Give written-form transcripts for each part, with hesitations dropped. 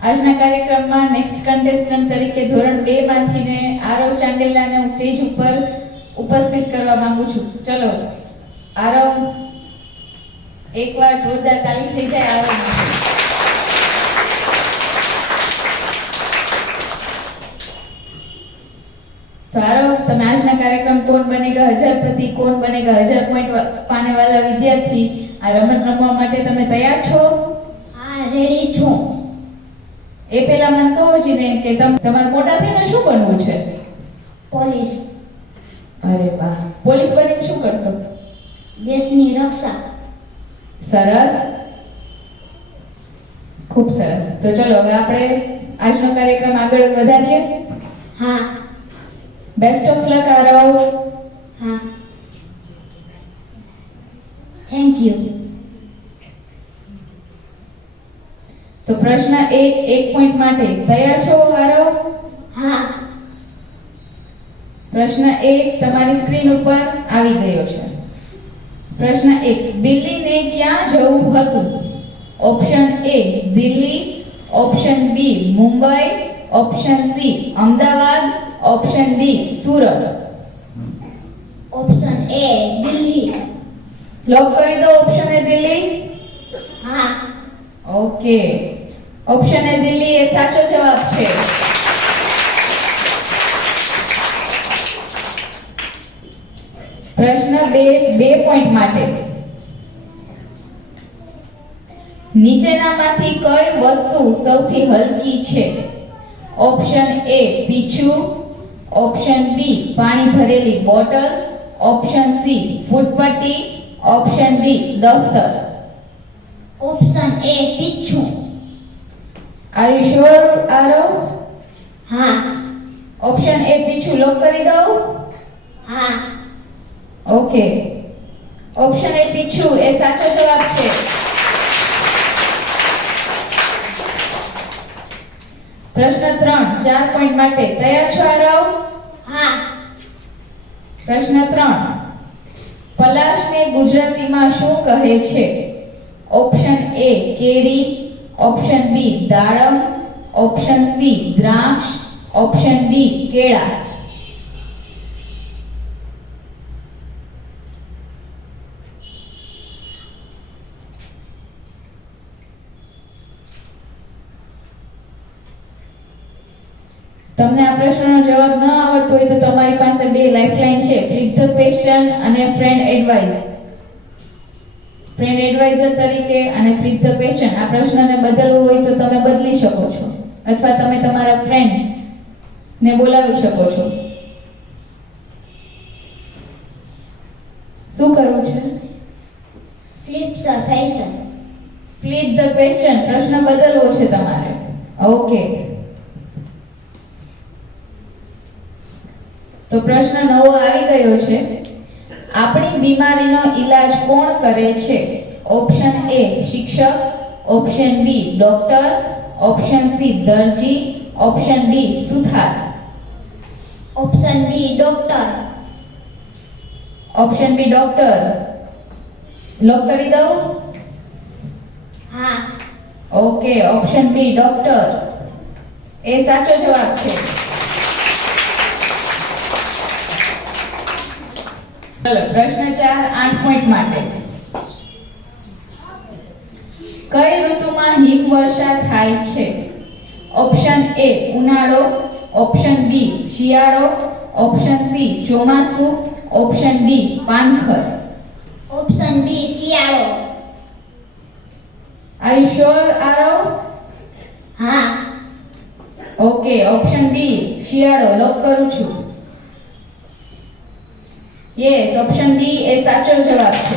આજના કાર્યક્રમમાં next contestant તરીકે ધોરણ 2 માંથીને આરવ ચાંદેલાને હું સ્ટેજ ઉપર ઉપસ્થિત કરવા માંગુ છું. ચલો આરવ, એકવાર જોરદાર તાળી થઈ જાય આરવ માટે. तो आरव, તમે આજના કાર્યક્રમ કોણ બનેગા હજારપતિ, કોણ બનેગા 1000 પોઈન્ટ પાने वाला વિદ્યાર્થી, આ રમત રમવા માટે તમે તૈયાર છો? હા, રેડી છું. એ પહેલા મને કહો જીને કે તમારે મોટા થઈને શું બનવું છે? પોલીસ. અરે વાહ, પોલીસ બનીને શું કરશો? દેશની રક્ષા. સરસ, ખૂબ સરસ. તો ચલો હવે આપણે આજનો કાર્યક્રમ આગળ વધારીએ. હા. Best of luck Aarav. હા. Thank you. તો પ્રશ્ન 1 પોઈન્ટ માટે તૈયાર છો આરવ? હા. પ્રશ્ન 1 તમારી સ્ક્રીન ઉપર આવી ગયો છે. પ્રશ્ન 1, બિલ્લીને ક્યાં જવું હતું? Option A Delhi, option B Mumbai, option C Ahmedabad, option D Surat. Option A Delhi. Lock કરી દો ઓપ્શન A દિલ્હી. હા. ઓકે, ઓપ્શન A દિલ્હી એ સાચો જવાબ છે. પ્રશ્ન 2 પોઈન્ટ માટે. નીચેનામાંથી કઈ વસ્તુ સૌથી હલકી છે? ઓપ્શન A પીછું, ઓપ્શન B પાણી ભરેલી બોટલ, ઓપ્શન C ફૂટપટ્ટી, ઓપ્શન D દફતર. ઓપ્શન A પીછું. Are you sure Aarav? હા. ઓપ્શન A પીછું લોક કરી દઉં? હા. ઓકે, ઓપ્શન A પીછું એ સાચો જવાબ છે. પ્રશ્ન 3 4 પોઈન્ટ માટે તૈયાર છો આરવ? હા. પ્રશ્ન 3, પલાશને ગુજરાતીમાં શું કહે છે? Option A carry, option B દાડમ, ઓપ્શન C દ્રાક્ષ, ઓપ્શન D કેળા. તમને આ પ્રશ્નનો જવાબ ન આવડતો હોય તો તમારી પાસે 2 લાઇફલાઇન છે, ફ્લિપ ધ ક્વેશ્ચન અને ફ્રેન્ડ એડવાઇસ. ફ્રેન્ડ એડવાઇઝર તરીકે અને ફ્લિપ ધ ક્વેશ્ચન, આ પ્રશ્નને બદલવો હોય તો તમે બદલી શકો છો, અથવા તમે તમારા ફ્રેન્ડ ને બોલાવી શકો છો. શું કરવું છે? Flip the fashion. Flip the question, પ્રશ્ન બદલવો છે તમારે. ઓકે, તો પ્રશ્ન 9 આવી ગયો છે. આપણી બીમારીનો ઈલાજ કોણ કરે છે? ઓપ્શન A શિક્ષક, option B doctor, option C દરજી, ઓપ્શન D સુથાર. Option B doctor. Option B doctor lock કરી દઉં? હા. ઓકે, ઓપ્શન B ડોક્ટર એ સાચો જવાબ છે. ચલો પ્રશ્ન 4 8 પોઈન્ટ માટે. કઈ ઋતુમાં હિમવર્ષા થાય છે? ઓપ્શન A ઉનાળો, ઓપ્શન B શિયાળો, ઓપ્શન C ચોમાસું, ઓપ્શન D પાનખર. ઓપ્શન B શિયાળો. Are you sure Aarav? હા. ઓકે, ઓપ્શન D શિયાળો લોક કરું છું. યસ, ઓપ્શન D એ સાચો જવાબ છે.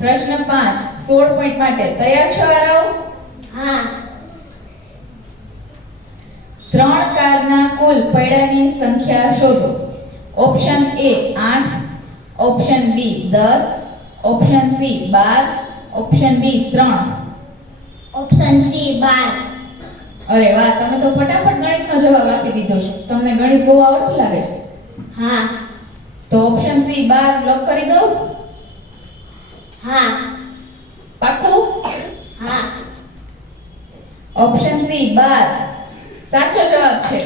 પ્રશ્ન 5 16 પોઈન્ટ માટે તૈયાર છો આરવ? હા. 3 કારના કુલ પૈડાની સંખ્યા શોધો. Option A 8, option B 10, option C 12, option D 3. Option C 12. અરે વાહ, તમે તો ફટાફટ ગણિતનો જવાબ આપી દીધો છે. તમને ગણિત બહુ આવડતું લાગે છે. હા. તો ઓપ્શન C 12 લોક કરી દઉં? હા. પાક્કું? હા. ઓપ્શન સી 12 સાચો જવાબ છે.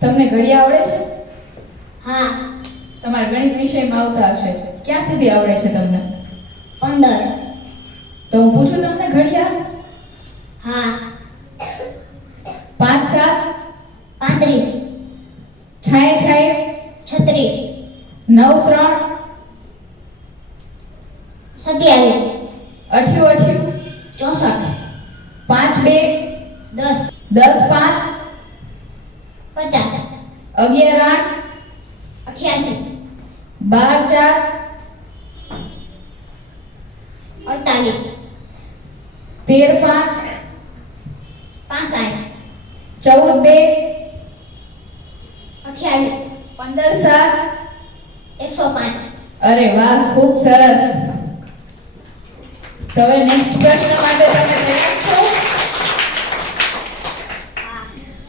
તમને ઘડિયા આવડે છે? હા. તમારા ગણિત વિષયમાં આવતા હશે. ક્યાં સુધી આવડે છે તમને? 15. તો હું પૂછું તમને ઘડિયા? હા. 5 7 35. છાય છાય 36. 9 3 27. 88 64. 5 2 10. 10 5 50. 11 88. 12 4 48. 13 5 65. 14 2 28. 15 7 105. અરે વાહ, ખૂબ સરસ. તો હવે નેક્સ્ટ પ્રશ્ન માટે તમે તૈયાર છો?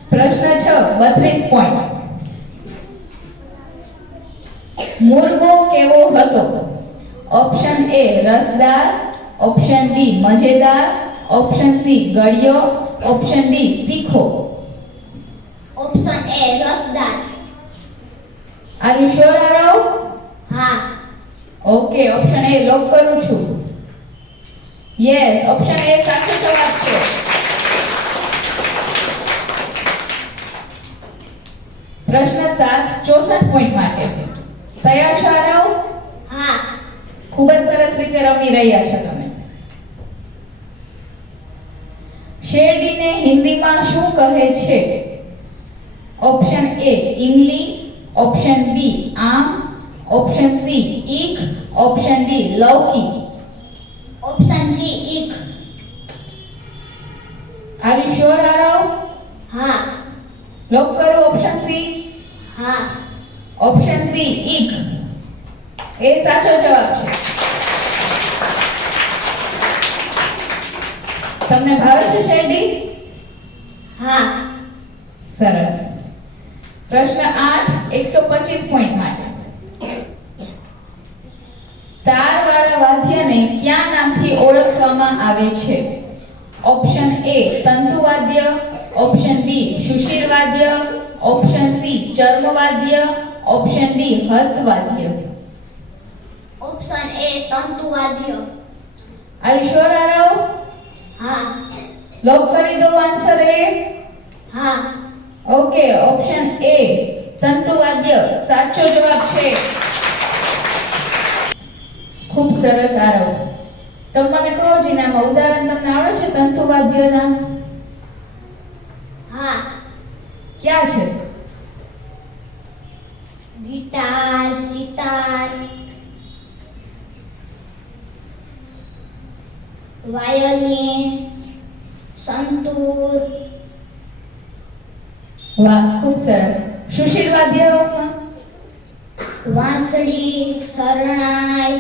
પ્રશ્ન 6 32 પોઈન્ટ. મુર્ગો કેવો હતો? ઓપ્શન એ રસદાર, ઓપ્શન બી મજેદાર, ઓપ્શન સી ગળ્યો, ઓપ્શન ડી તીખો. ઓપ્શન એ રસદાર. Are you sure Aarav? હા. ઓકે, ઓપ્શન એ લોક કરું છું. યસ, ઓપ્શન એ સાચો જવાબ છે. પ્રશ્ન 7 64 પોઈન્ટ માટે. તૈયાર છો આરવ? હા. ખૂબ જ સરસ રીતે રમી રહ્યા છો તમે. શેરડીને હિન્દીમાં શું કહે છે? ઓપ્શન એ ઇમલી, ઓપ્શન બી આમ, ઓપ્શન સી ઈખ, ઓપ્શન ડી લૌકી. ઓપ્શન સી ઈખ. Are you sure Aarav? હા. લોક કરો ઓપ્શન સી. હા. ઓપ્શન સી ઈખ એ સાચો જવાબ છે. તમને ભાવે છે શેરડી? હા. સરસ. પ્રશ્ન 8 125 પોઈન્ટ માટે. તારવાળા વાદ્યને કયા નામથી ઓળખવામાં આવે છે? ઓપ્શન એ તંતુવાદ્ય, ઓપ્શન બી શુશિર વાદ્ય, ઓપ્શન સી ચર્મવાદ્ય, ઓપ્શન ડી હસ્તવાદ્ય. ઓપ્શન એ તંતુવાદ્ય. Are you sure Aarav? હા. લોક કરી દો આન્સર એ. હા. ઓકે, ઓપ્શન એ તંતુવાદ્ય સાચો જવાબ છે. ખૂબ સરસ આરવ. તમે મને કહો જીનામાં ઉદાહરણ તમને આવડે છે તંતુવાદ્યના? હા. ક્યાં છે? Guitar, sitar, violin, santoor. વાહ, ખૂબ સરસ. સુશીલ વાદ્યમાં? વાંસળી, શરણાઈ,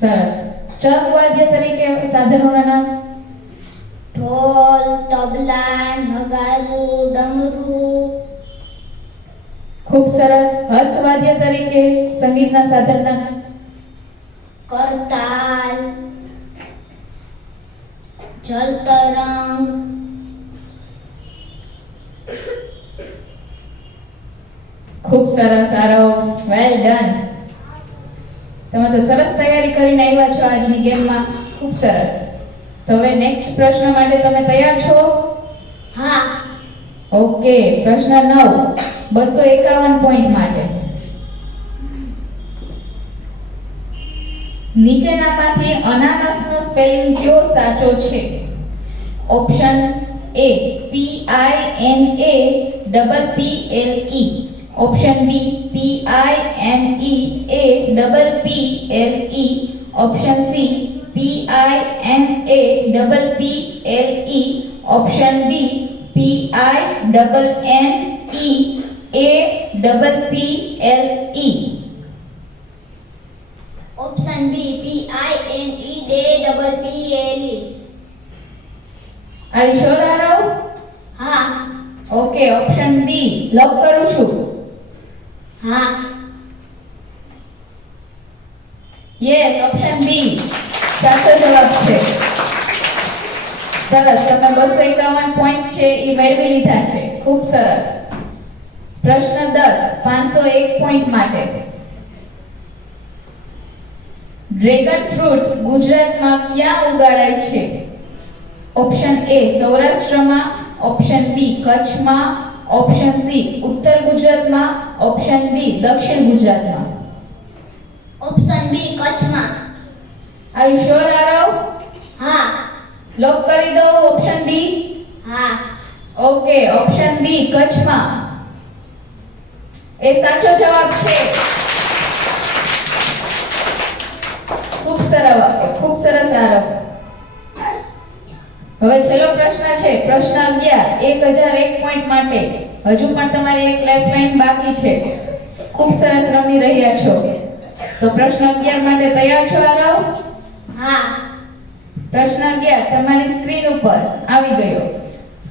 સરસ. ચર્મવાદ્ય તરીકે સાધનોના નામ? ઢોલ, તબલા, નગારું, ડમરું, ખૂબ સરસ. હસ્તવાદ્ય તરીકે સંગીતના સાધનના નામ? કરતાલ, જલતરંગ, ખૂબ સરસ આરવ, વેલ ડન. તમે તો સરસ તૈયારી કરીને આવ્યા છો આજની ગેમમાં. ખૂબ સરસ. તો હવે નેક્સ્ટ પ્રશ્ન માટે તમે તૈયાર છો? હા. ઓકે, પ્રશ્ન 9 251 પોઈન્ટ માટે. નીચેનામાંથી અનાનસનો સ્પેલિંગ કયો સાચો છે? Option A PINAPPLE, option B PINEAPPLE, option C PINAPPLE, option D PINNEAPPLE. Option B PINEAPPLE. Are you sure Aarav? હા. ઓકે, ઓપ્શન બી લોક કરું છું. હા. યસ, ઓપ્શન બી સાચો જવાબ છે. સરસ, તમે 251 પોઈન્ટ્સ છે એ મેળવી લીધા છે. ખૂબ સરસ. પ્રશ્ન 10 501 પોઈન્ટ માટે. ડ્રેગન ફ્રૂટ ગુજરાતમાં ક્યાં ઉગાડાય છે? ઓપ્શન એ સૌરાષ્ટ્રમાં, ઓપ્શન બી કચ્છમાં, ઓપ્શન સી ઉત્તર ગુજરાતમાં, ઓપ્શન ડી દક્ષિણ ગુજરાતમાં. ઓપ્શન બી કચ્છમાં. R you sure Aarav? હા. લોક કરી દો ઓપ્શન બી. હા. ઓકે, ઓપ્શન બી કચ્છમાં એ સાચો જવાબ છે. ખૂબ સરસ આરવ. હવે છેલ્લો પ્રશ્ન છે, પ્રશ્ન 11 1001 પોઈન્ટ માટે. હજુ પણ તમારી એક લાઈફલાઈન બાકી છે. ખૂબ સરસ રમી રહ્યા છો. તો પ્રશ્ન 11 માટે તૈયાર છો આરવ? હા. પ્રશ્ન 11 તમારી સ્ક્રીન ઉપર આવી ગયો.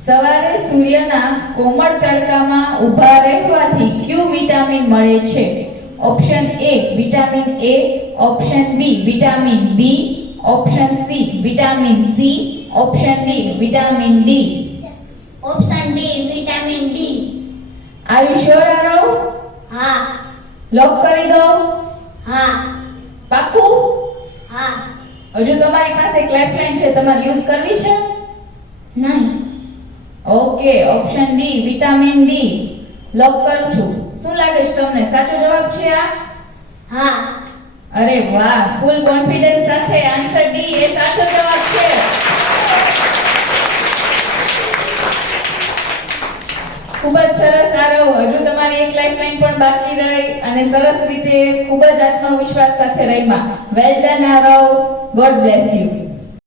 સવારે સૂર્યના કોમળ તડકામાં ઊભા રહેવાથી કયું વિટામિન મળે છે? Option A vitamin A, option B vitamin B, option C vitamin C, option D vitamin D. Option D vitamin D. Are you sure Aarav? હા. લોક કરી દો. હા. પાક્કું? હા. હજુ તમારી પાસે એક લાઈફલાઈન છે, તમારે યુઝ કરવી છે? નહીં. Okay, option D vitamin D lock કરું છું. શું લાગે છે તમને, સાચો જવાબ છે આ? હા. અરે વાહ, ફૂલ કોન્ફિડન્સ સાથે આન્સર ડી એ સાચો જવાબ છે. ખૂબ જ સરસ આરવ. હજુ તમારી એક લાઈફલાઈન પણ બાકી રહી અને સરસ રીતે ખૂબ જ આત્મવિશ્વાસ સાથે રમ્યા. Well done Aarav. God bless you.